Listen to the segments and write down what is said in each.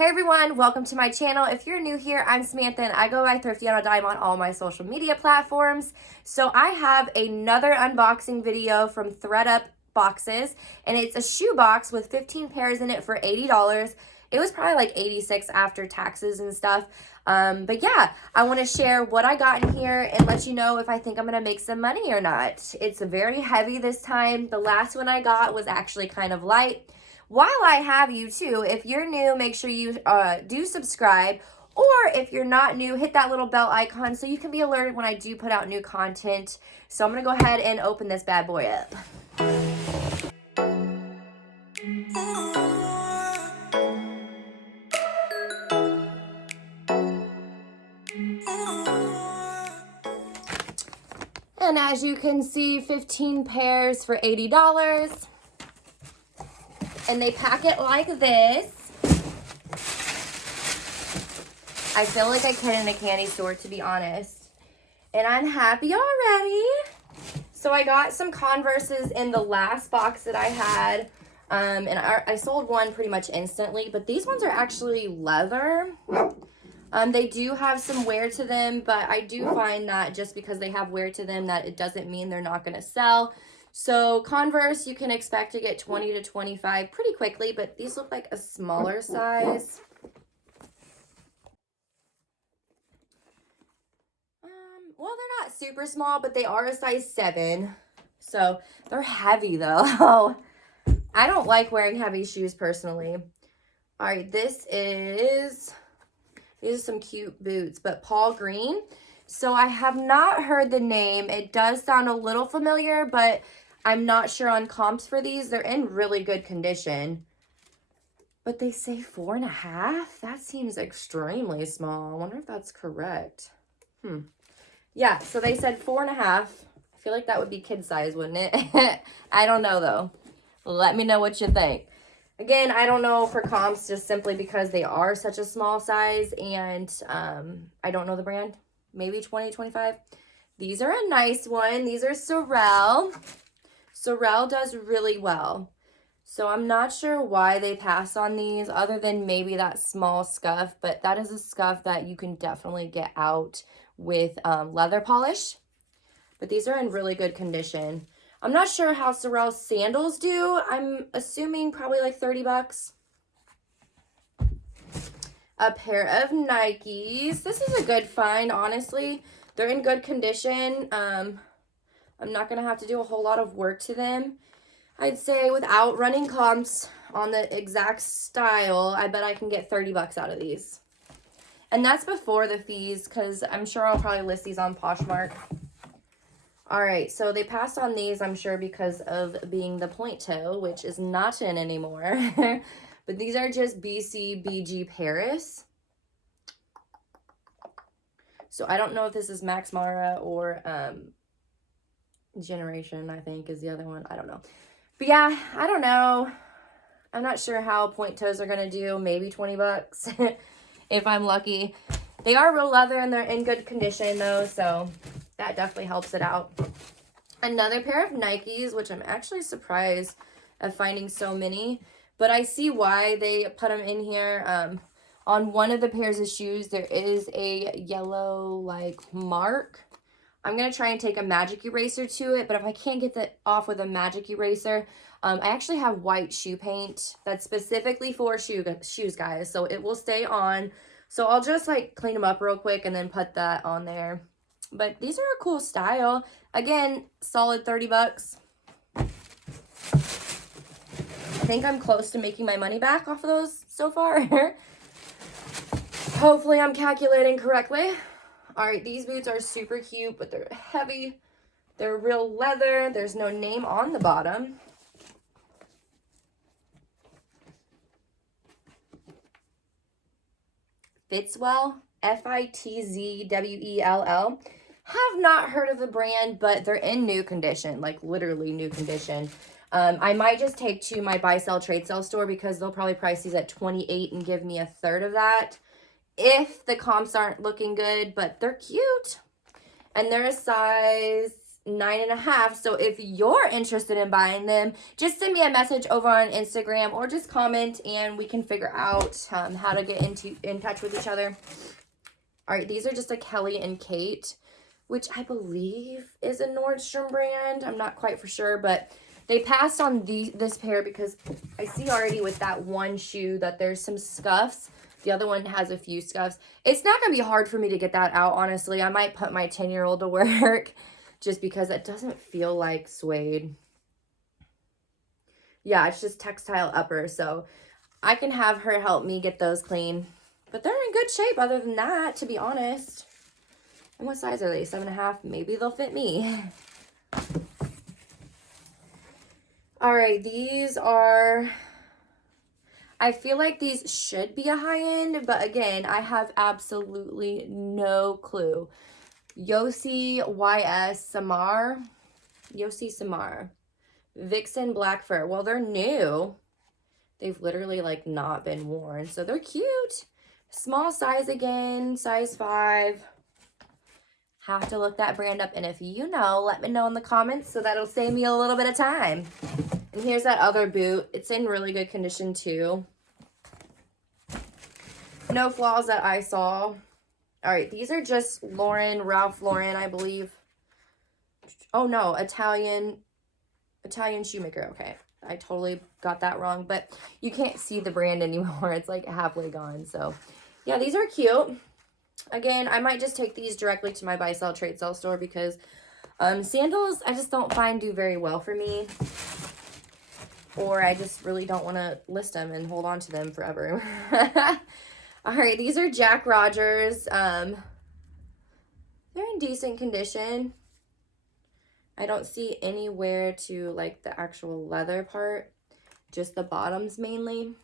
Hey everyone, welcome to my channel. If you're new here, I'm Samantha and I go by Thrifty on a dime on all my social media platforms. So I have another unboxing video from Thredup boxes, and it's a shoe box with 15 pairs in it for $80. It was probably like $86 after taxes and stuff. But yeah, I want to share what I got in here and let you know if I think I'm going to make some money or not. It's very heavy this time. The last one I got was actually kind of light. While I have you too, if you're new, make sure you do subscribe. Or if you're not new, hit that little bell icon so you can be alerted when I do put out new content. So I'm going to go ahead and open this bad boy up. And as you can see, 15 pairs for $80. And they pack it like this. I feel like a kid in a candy store, to be honest. And I'm happy already. So I got some Converses in the last box that I had. And I sold one pretty much instantly. But these ones are actually leather. They do have some wear to them. But I do find that just because they have wear to them, that it doesn't mean they're not going to sell. So Converse, you can expect to get 20 to 25 pretty quickly, but these look like a smaller size. Well, they're not super small, but they are a size 7. So they're heavy though. I don't like wearing heavy shoes personally. All right, these are some cute boots, but Paul Green. So I have not heard the name. It does sound a little familiar, but I'm not sure on comps for these. They're in really good condition. But they say 4.5? That seems extremely small. I wonder if that's correct. Yeah, so they said 4.5. I feel like that would be kid size, wouldn't it? I don't know, though. Let me know what you think. Again, I don't know for comps just simply because they are such a small size, and I don't know the brand. Maybe 20, 25. These are a nice one. These are Sorel. Sorel does really well. So I'm not sure why they pass on these other than maybe that small scuff, but that is a scuff that you can definitely get out with leather polish. But these are in really good condition. I'm not sure how Sorel sandals do. I'm assuming probably like 30 bucks. A pair of Nikes. This is a good find, honestly. They're in good condition. I'm not going to have to do a whole lot of work to them. I'd say without running comps on the exact style, I bet I can get 30 bucks out of these. And that's before the fees, because I'm sure I'll probably list these on Poshmark. All right, so they passed on these, I'm sure, because of being the point toe, which is not in anymore. But these are just BG Paris. So I don't know if this is Max Mara or Generation, I think, is the other one. I don't know. But yeah, I don't know. I'm not sure how point toes are going to do. Maybe 20 bucks if I'm lucky. They are real leather and they're in good condition, though, so that definitely helps it out. Another pair of Nikes, which I'm actually surprised of finding so many. But I see why they put them in here. On one of the pairs of shoes, there is a yellow, like, mark. I'm going to try and take a magic eraser to it. But if I can't get that off with a magic eraser, I actually have white shoe paint that's specifically for shoes, guys. So it will stay on. So I'll just, like, clean them up real quick and then put that on there. But these are a cool style. Again, solid 30 bucks. I think I'm close to making my money back off of those so far. Hopefully I'm calculating correctly. All right, these boots are super cute, but they're heavy. They're real leather. There's no name on the bottom. Fitzwell, Fitzwell. Have not heard of the brand, but they're in new condition, like literally new condition. I might just take to my buy, sell, trade, sell store because they'll probably price these at $28 and give me a third of that if the comps aren't looking good, but they're cute. And they're a size 9.5. So if you're interested in buying them, just send me a message over on Instagram or just comment and we can figure out how to get in touch with each other. All right, these are just a Kelly and Kate, which I believe is a Nordstrom brand. I'm not quite for sure, but they passed on this pair because I see already with that one shoe that there's some scuffs. The other one has a few scuffs. It's not going to be hard for me to get that out, honestly. I might put my 10-year-old to work just because it doesn't feel like suede. Yeah, it's just textile upper, so I can have her help me get those clean. But they're in good shape other than that, to be honest. And what size are they? 7.5? Maybe they'll fit me. All right, these are... I feel like these should be a high-end, but again, I have absolutely no clue. Yossi YS Samar. Yossi Samar. Vixen Black Fur. Well, they're new. They've literally, like, not been worn. So they're cute. Small size again. Size 5. Have to look that brand up. And if you know, let me know in the comments so that'll save me a little bit of time. And here's that other boot. It's in really good condition, too. No flaws that I saw. All right, these are just Ralph Lauren, I believe. Oh, no, Italian shoemaker. Okay, I totally got that wrong, but you can't see the brand anymore. It's like halfway gone. So, yeah, these are cute. Again, I might just take these directly to my buy, sell, trade, sell store because sandals I just don't find do very well for me. Or I just really don't want to list them and hold on to them forever. All right, these are Jack Rogers. They're in decent condition. I don't see anywhere to like the actual leather part, just the bottoms mainly.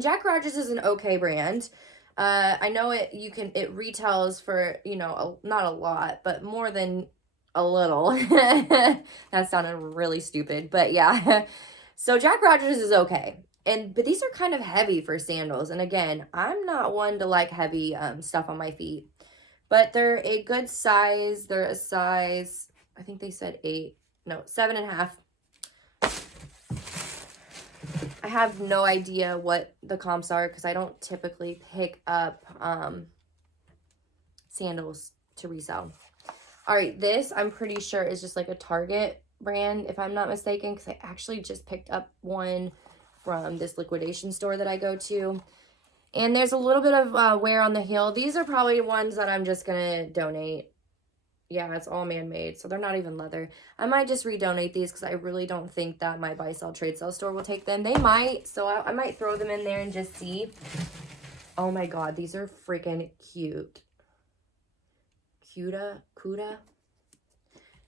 Jack Rogers is an okay brand. I know it retails for, you know, not a lot, but more than a little. That sounded really stupid, but yeah. So Jack Rogers is okay. But these are kind of heavy for sandals. And again, I'm not one to like heavy stuff on my feet. But they're a good size. They're a size, I think they said 8. No, 7.5. I have no idea what the comps are because I don't typically pick up sandals to resell. All right, this I'm pretty sure is just like a Target brand, if I'm not mistaken, because I actually just picked up one from this liquidation store that I go to. And there's a little bit of wear on the heel. These are probably ones that I'm just going to donate. Yeah, it's all man-made, so they're not even leather. I might just redonate these because I really don't think that my buy, sell, trade, sell store will take them. They might, so I might throw them in there and just see. Oh my god, these are freaking cute. Cuda?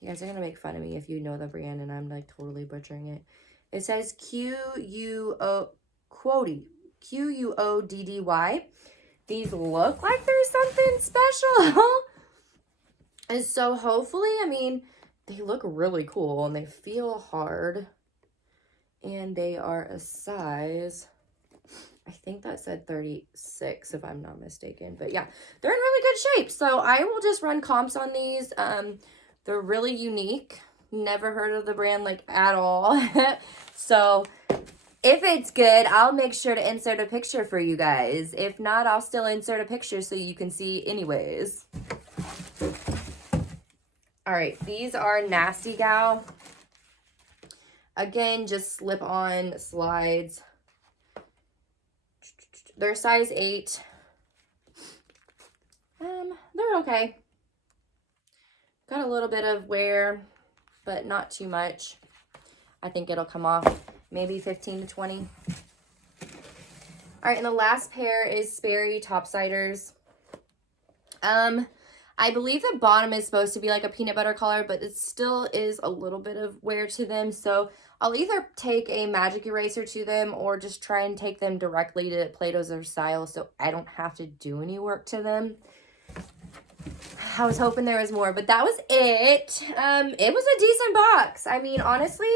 You guys are going to make fun of me if you know the brand and I'm like totally butchering it. It says Q-U-O-D-D-Y. These look like there's something special. And so hopefully, I mean, they look really cool and they feel hard. And they are a size, I think that said 36 if I'm not mistaken. But yeah, they're in really good shape. So I will just run comps on these. They're really unique. Never heard of the brand like at all. So if it's good, I'll make sure to insert a picture for you guys. If not, I'll still insert a picture so you can see anyways. All right, these are Nasty Gal. Again, just slip-on slides. They're size 8. They're okay. Got a little bit of wear, but not too much. I think it'll come off maybe 15 to 20. All right, and the last pair is Sperry Topsiders. I believe the bottom is supposed to be like a peanut butter color, but it still is a little bit of wear to them. So I'll either take a magic eraser to them or just try and take them directly to Play-Doh's or Style so I don't have to do any work to them. I was hoping there was more, but that was it. It was a decent box. I mean, honestly,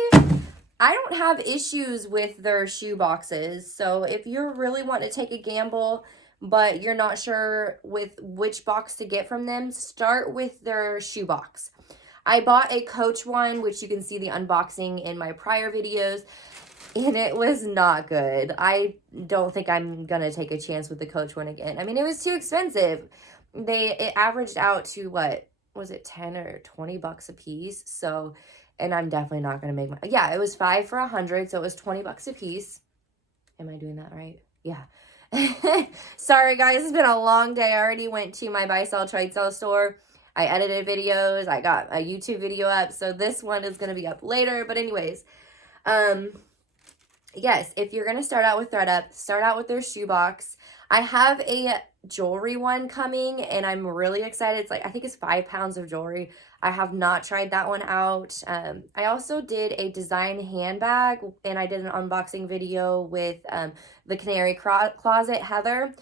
I don't have issues with their shoe boxes. So if you're really wanting to take a gamble, but you're not sure with which box to get from them, start with their shoe box. I bought a Coach one, which you can see the unboxing in my prior videos, and it was not good. I don't think I'm going to take a chance with the Coach one again. I mean, it was too expensive. It averaged out to, what was it, 10 or 20 bucks a piece? So, and I'm definitely not going to make yeah, it was 5 for 100, so it was 20 bucks a piece. Am I doing that right? Yeah. Sorry, guys. It's been a long day. I already went to my buy, sell, trade, sell store. I edited videos. I got a YouTube video up. So this one is going to be up later. But anyways, yes, if you're going to start out with Thredup, start out with their shoebox. I have a jewelry one coming, and I'm really excited. It's like, I think it's 5 pounds of jewelry. I have not tried that one out. I also did a design handbag, and I did an unboxing video with the Canary Closet, Heather.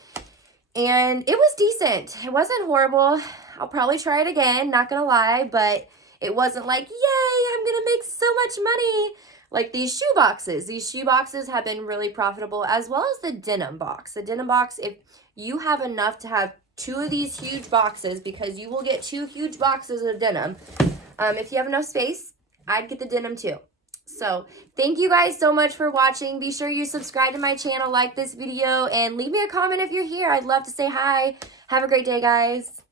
And it was decent. It wasn't horrible. I'll probably try it again, not gonna lie, but it wasn't like, yay, I'm gonna make so much money. Like these shoe boxes. These shoe boxes have been really profitable, as well as the denim box. The denim box, if you have enough to have 2 of these huge boxes, because you will get 2 huge boxes of denim. If you have enough space, I'd get the denim too. So thank you guys so much for watching. Be sure you subscribe to my channel, like this video, and leave me a comment if you're here. I'd love to say hi. Have a great day, guys.